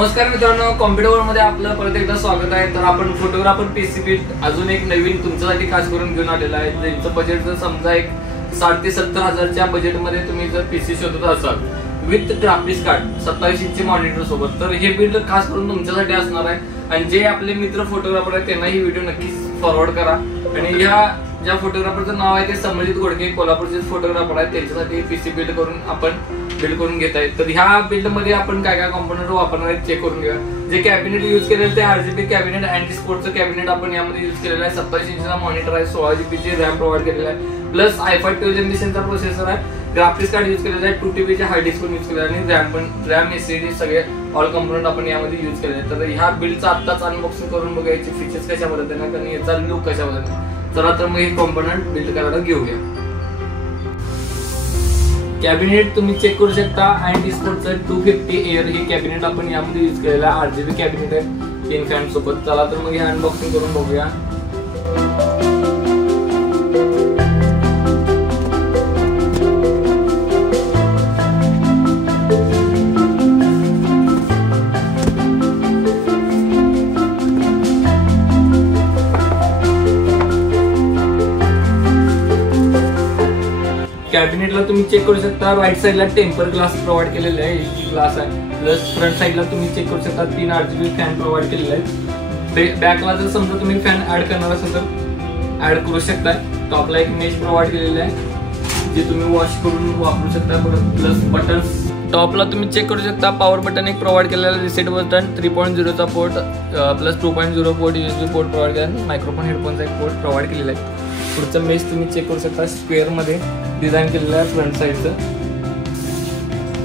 नमस्कार मित्रांनो, computer world मध्ये आपलं परत एकदा स्वागत आहे। तर आपण फोटोग्राफर पीसी बिल्ड अजून एक नवीन तुमच्यासाठी खास करून घेऊन आलेला आहे। ज्याचं बजेट जर समजा एक 60 ते 70 हजारच्या बजेट मध्ये तुम्ही जर पीसी शोधत असाल विथ ग्राफिक्स कार्ड 27 इंची मॉनिटर सोबत, तर हे बिल्ड खास करून तुमच्यासाठी असणार आहे। आणि जे आपले मित्र फोटोग्राफर आहेत त्यांना ही व्हिडिओ नक्कीच फॉरवर्ड करा। आणि ह्या ज्या फोटोग्राफरचं नाव आहे ते समजित घोडके, कोल्हापूरचे फोटोग्राफर आहेत, त्यांच्यासाठी पीसी बिल्ड करून घेत आहे। तर ह्या बिल्ड मध्ये आपण काय काय कॉम्पोनंट वापरणार आहेत चेक करून घेऊया। जे कॅबिनेट यूज केलेलं ते आरजीबी कॅबिनेट, अँटी स्पोर्टचं कॅबिनेट आपण यामध्ये यूज केलेलं आहे। 27 इंचचा मॉनिटर आहे, 16GB ची रॅम प्रोव्हाइड केलेला आहे, प्लस i5 12 जनरेशनचा प्रोसेसर आहे। ग्राफिक्स कार्ड यूज केलेला आहे, 2TB चे हार्ड डिस्क पण यूज केलेला आहे, आणि रॅम एसएसडी सगळे ऑल कॉम्पोनंट आपण यामध्ये यूज केले आहेत। तर ह्या बिल्डचं आत्ताच अनबॉक्सिंग करून बघायचे फीचर्स कशा पद्धतीने आणि याचा लुक कशा पद्धतीने। चला तर मग हे कॉम्पोनंट बिल्ड करायला घेऊया। कॅबिनेट तुम्ही चेक करू शकता, अँटी स्पोर्टचं 250 एअर हे कॅबिनेट आपण यामध्ये यूज केलेलं आहे। आरजीबी कॅबिनेट आहे 3 फॅन सोबत। चला तर मग हे अनबॉक्सिंग करून बघूया। कॅबिनेटला तुम्ही चेक करू शकता, राईट साइडला टेम्पर ग्लास प्रोव्हाइड केलेले आहे, ग्लास आहे, प्लस फ्रंट साइडला तुम्ही चेक करू शकता 3 आरजीबी फॅन प्रोव्हाइड केलेले आहेत। बॅकला जर समजा तुम्ही फॅन ऍड करणार असाल तर ऍड करू शकता। टॉपला एक मेश प्रोव्हाइड केलेले आहे जे तुम्ही वॉश करून वापरू शकता। प्लस बटन्स टॉपला तुम्ही चेक करू शकता, पॉवर बटन एक प्रोव्हाइड केलेला आहे, रिसेट बटन 3.0चा port plus 2.0 port USB port provide केला, मायक्रोफोन हेडफोनचा एक पोर्ट प्रोव्हाइड केलेला आहे। पुढचं मेश तुम्ही चेक करू शकता, स्क्वेअर मध्ये डिझाईन केलेलं आहे फ्रंट साइडचं।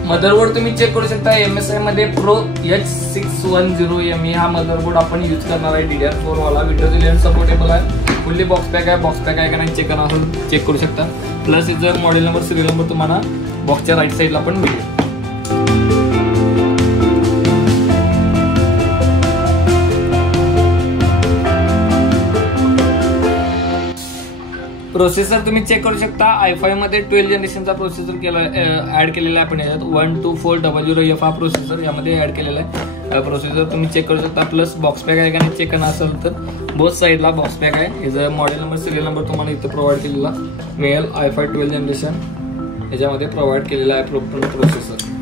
मदरबोर्ड तुम्ही चेक करू शकता, MSI मध्ये प्रो H610ME हा मदरबोर्ड आपण यूज करणार आहे, DDR4 वाला, विंडोज 11 सपोर्टेबल आहे, फुल्ली बॉक्स पॅक आहे का नाही चेक करणार असेल चेक करू शकता। प्लस याचं मॉडेल नंबर सिरियल नंबर तुम्हाला बॉक्सच्या राईट साइडला पण मिळेल। प्रोसेसर तुम्ही चेक करू शकता, i5 मध्ये 12 जनरेशनचा प्रोसेसर ऍड केलेला आहे आपण याच्यात, 12400F हा प्रोसेसर यामध्ये ऍड केलेला आहे। प्रोसेसर तुम्ही चेक करू शकता, प्लस बॉक्स पॅक आहे का नाही चेक करणार असेल तर बोथ साईडला बॉक्स पॅक आहे। याचा मॉडेल नंबर सिरियल नंबर तुम्हाला इथे प्रोव्हाइड केलेला मिळेल, i5 12 जनरेशन याच्यामध्ये प्रोव्हाइड केलेला आहे प्रोसेसर।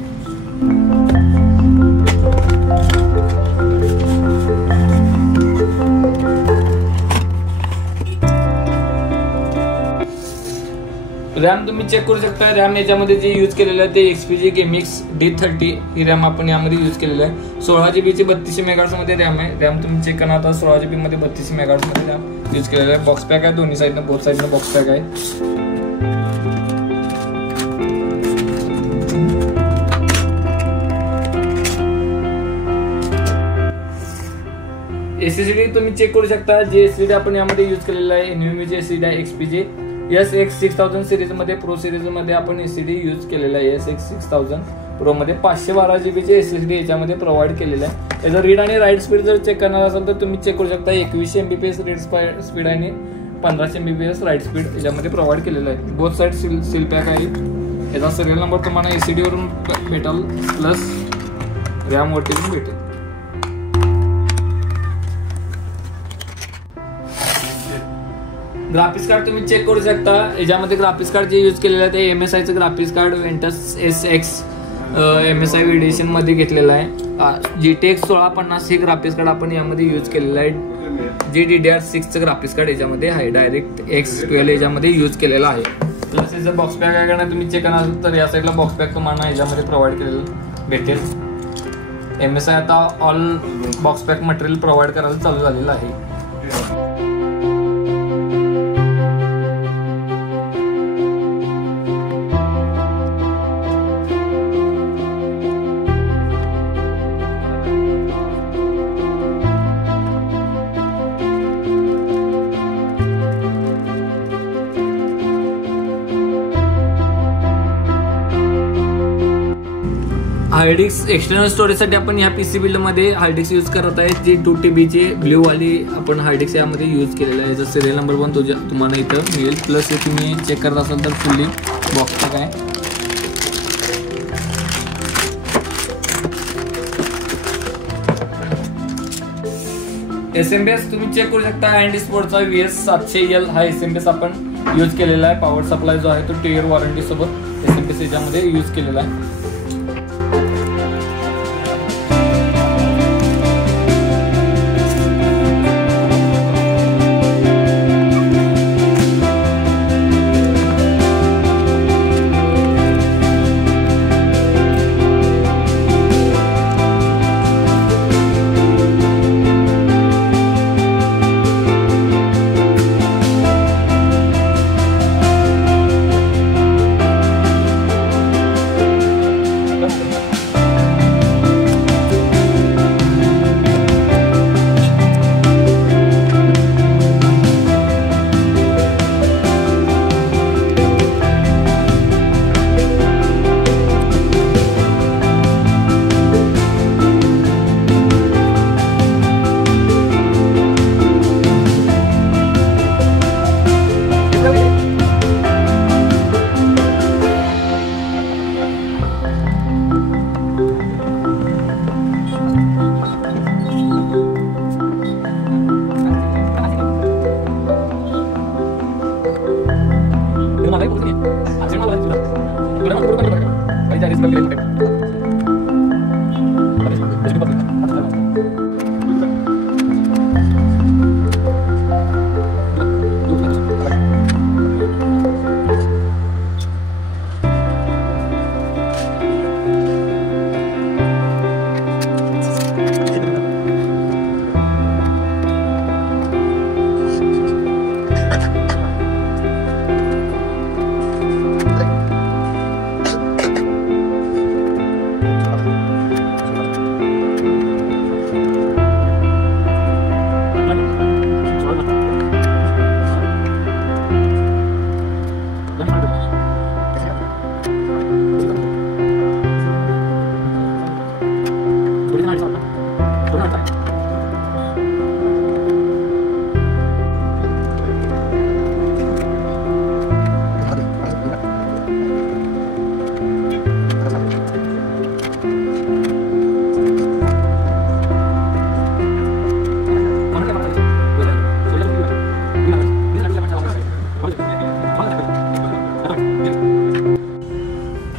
रॅम तुम्ही चेक करू शकता, रॅम याच्यामध्ये जे यूज केलेलं आहे ते XPG Gamix D30 ही रॅम आपण यामध्ये यूज केलेलं आहे। 16GB ची 32 मेगाहर्ट्झ मध्ये रॅम आहे। रॅम तुम्ही चेक करणार आता 16GB मध्ये 32 मेगाहर्ट्झ मध्ये रॅम यूज केलेलं आहे। बॉक्स पॅक आहे, दोन्ही साईडनं बोथ साईडनं बॉक्स पॅक आहे। SSD तुम्ही चेक करू शकता, जे SSD आपण यामध्ये यूज केलेलं आहे NVMe ची SSD आहे XPG SX6000 सिरीज मध्ये, प्रो सिरीज मध्ये आपण SSD यूज केलेला आहे। SX6000 प्रो मध्ये 512GB चे SSD याच्यामध्ये प्रोव्हाइड केलेलं आहे। याचा रीड आणि राईट स्पीड जर चेक करणार असेल तर तुम्ही चेक करू शकता, 2100 MBps रीड स्पीड आणि 1500 MBps राईट स्पीड याच्यामध्ये प्रोव्हाइड केलेलं आहे। बोथ साईड सील पॅक आहे। याचा सिरियल नंबर तुम्हाला SSD वरून भेटेल, प्लस रॅम वरती पण भेटेल। ग्राफिक्स कार्ड तुम्ही चेक करू शकता, याच्यामध्ये ग्राफिक्स कार्ड जे यूज केलेलं आहे ते MSIचं graphics card Ventus SX MSI edition मध्ये घेतलेलं आहे। GTX 1650 हे ग्राफिक्स कार्ड आपण यामध्ये यूज केलेलं आहे। GDDR6चं ग्राफिक्स कार्ड याच्यामध्ये आहे, डायरेक्ट X12 याच्यामध्ये यूज केलेलं आहे। प्लस याचं बॉक्स पॅक आहे का तुम्ही चेक करणार तर या साईडला बॉक्स पॅक तुम्हाला याच्यामध्ये प्रोव्हाइड केलेलं भेटेल। MSI आता all box pack material provide करायला चालू झालेलं आहे। हार्ड डिस्क एक्सटर्नल स्टोरेजसाठी आपण ह्या पीसी बिल्ड मध्ये हार्ड डिस्क यूज करत आहे, जी 2TB ची ब्ल्यू वाली आपण हार्ड डिस्क यामध्ये यूज केलेला आहे। याचा सिरियल नंबर पण तुम्हाला इथं मिळेल। प्लस हे तुम्ही चेक करत असाल तर फुल्ली बॉक्स पॅक आहे। SMBS तुम्ही चेक करू शकता. अँड स्पोर्टचा VS700L हा SMBS आपण यूज केलेला आहे. पॉवर सप्लाय जो आहे तो 2 इयर वॉरंटी सोबत SMBS याच्यामध्ये यूज केलेला आहे.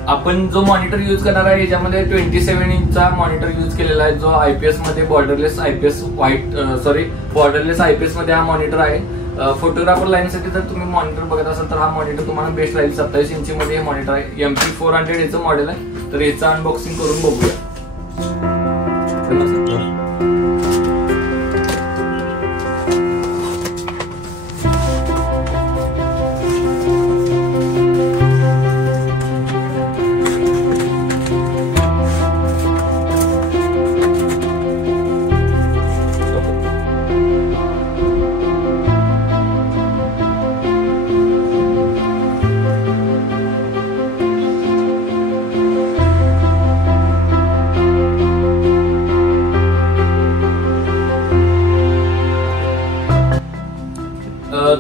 आपण जो मॉनिटर यूज करणार आहे याच्यामध्ये 27 इंचचा मॉनिटर यूज केलेला आहे, जो IPS मध्ये बॉर्डरलेस IPS बॉर्डरलेस IPS मध्ये हा मॉनिटर आहे. फोटोग्राफर लाईन साठी जर तुम्ही मॉनिटर बघत असाल तर हा मॉनिटर तुम्हाला बेस्ट राहील. 27 इंची मध्ये हे मॉनिटर आहे. MP400 याचं मॉडेल आहे. तर याचं अनबॉक्सिंग करून बघूया.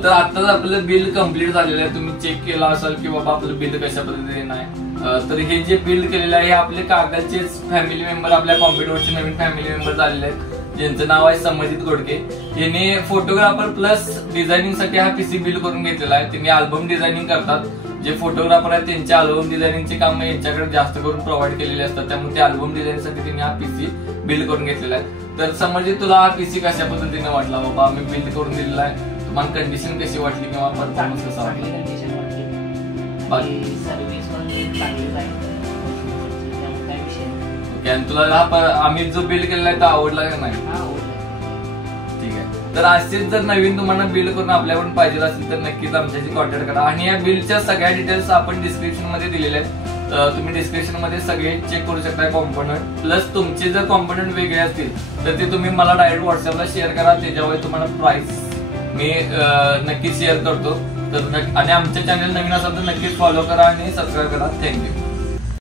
तर आताच आपलं बिल कम्प्लीट झालेलं आहे. तुम्ही चेक केला असाल की बाबा आपलं बिल कशा पद्धतीने आहे. तर हे जे बिल केलेलं आहे हे आपले काकाचेच फॅमिली मेंबर, आपल्या कॉम्प्युटरचे नवीन फॅमिली मेंबर झालेले आहेत, ज्यांचं नाव आहे समजित घोडके. यांनी फोटोग्राफर प्लस डिझायनिंग साठी हा PC बिल करून घेतलेला आहे. त्यांनी अल्बम डिझायनिंग करतात. जे फोटोग्राफर आहेत त्यांच्या अल्बम डिझायनिंगचे काम यांच्याकडे जास्त करून प्रोव्हाइड केलेले असतात, त्यामुळे ते अल्बम डिझाईन साठी त्यांनी हा PC बिल करून घेतलेला आहे. तर समजित तुला हा PC कशा पद्धतीने वाटला बाबा? आम्ही बिल करून दिलेला आहे. तुम्हाला कंडिशन कशी वाटली किंवा परफॉर्मन्स कसा वाटला? ओके. आणि तुला आम्ही जो बिल केलेला आहे तो आवडला का नाही? ठीक आहे. तर असेच जर नवीन तुम्हाला बिल करून आपल्याकडून पाहिजे असेल तर नक्कीच आमच्याशी कॉन्टॅक्ट करा. आणि या बिलच्या सगळ्या डिटेल्स आपण डिस्क्रिप्शन मध्ये दिलेल्या आहेत. तुम्ही डिस्क्रिप्शन मध्ये सगळे चेक करू शकता कॉम्पोनंट. प्लस तुमचे जर कॉम्पोनंट वेगळे असतील तर ते तुम्ही मला डायरेक्ट व्हॉट्सअपला शेअर करा. त्याच्यावर तुम्हाला प्राइस मी नक्कीच शेअर करतो. तर आणि आमचे चॅनल नवीन असेल तर नक्कीच फॉलो करा आणि सबस्क्राईब करा. थँक्यू.